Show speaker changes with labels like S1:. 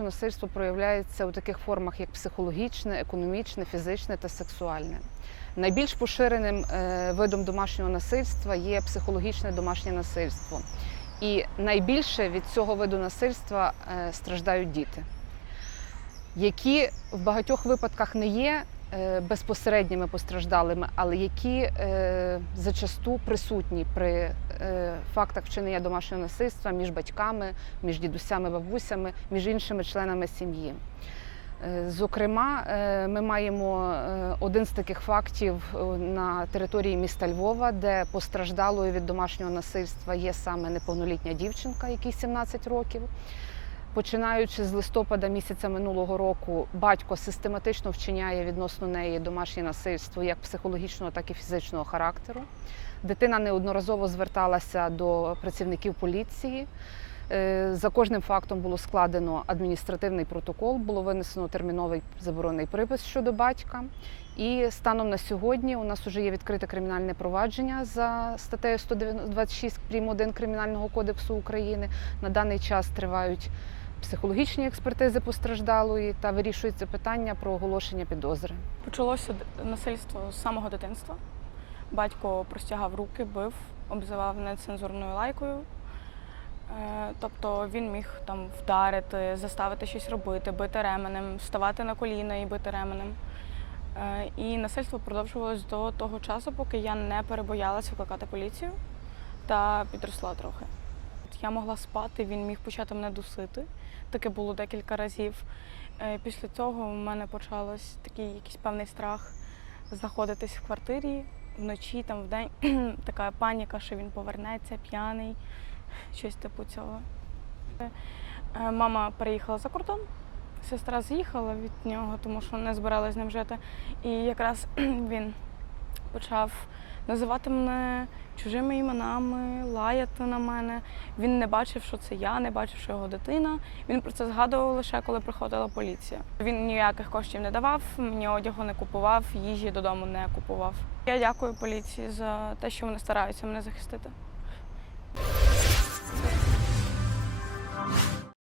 S1: Насильство проявляється у таких формах, як психологічне, економічне, фізичне та сексуальне. Найбільш поширеним е, видом домашнього насильства є психологічне домашнє насильство. І найбільше від цього виду насильства е, страждають діти, які в багатьох випадках не є безпосередніми постраждалими, але які е, зачасту присутні при е, фактах вчинення домашнього насильства між батьками, між дідусями, бабусями, між іншими членами сім'ї. Е, Зокрема, е, ми маємо е, один з таких фактів е, на території міста Львова, де постраждалою від домашнього насильства є саме неповнолітня дівчинка, якій 17 років. Починаючи з листопада місяця минулого року, батько систематично вчиняє відносно неї домашнє насильство як психологічного, так і фізичного характеру. Дитина неодноразово зверталася до працівників поліції. Е, За кожним фактом було складено адміністративний протокол, було винесено терміновий заборонний припис щодо батька. І станом на сьогодні у нас вже є відкрите кримінальне провадження за статтею 126 прим. 1 Кримінального кодексу України. На даний час тривають психологічні експертизи постраждалої та вирішується питання про оголошення підозри.
S2: Почалося насильство з самого дитинства. Батько простягав руки, бив, обзивав нецензурною лайкою. Е, Тобто він міг там вдарити, заставити щось робити, бити ременем, вставати на коліна і бити ременем. Е, І насильство продовжувалось до того часу, поки я не перебоялася викликати поліцію та підросла трохи. Я могла спати, він міг почати мене дусити. Таке було декілька разів. Е, Після цього в мене почалось такий якийсь певний страх знаходитись в квартирі вночі, там вдень така паніка, що він повернеться п'яний, щось типу цього. Е, Мама переїхала за кордон, сестра з'їхала від нього, тому що не збиралась з ним жити. І якраз він почав називати мене чужими іменами, лаяти на мене. Він не бачив, що це я, не бачив, що його дитина. Він про це згадував лише коли приходила поліція. Він ніяких коштів не давав, мені одягу не купував, їжі додому не купував. Я дякую поліції за те, що вони стараються мене захистити.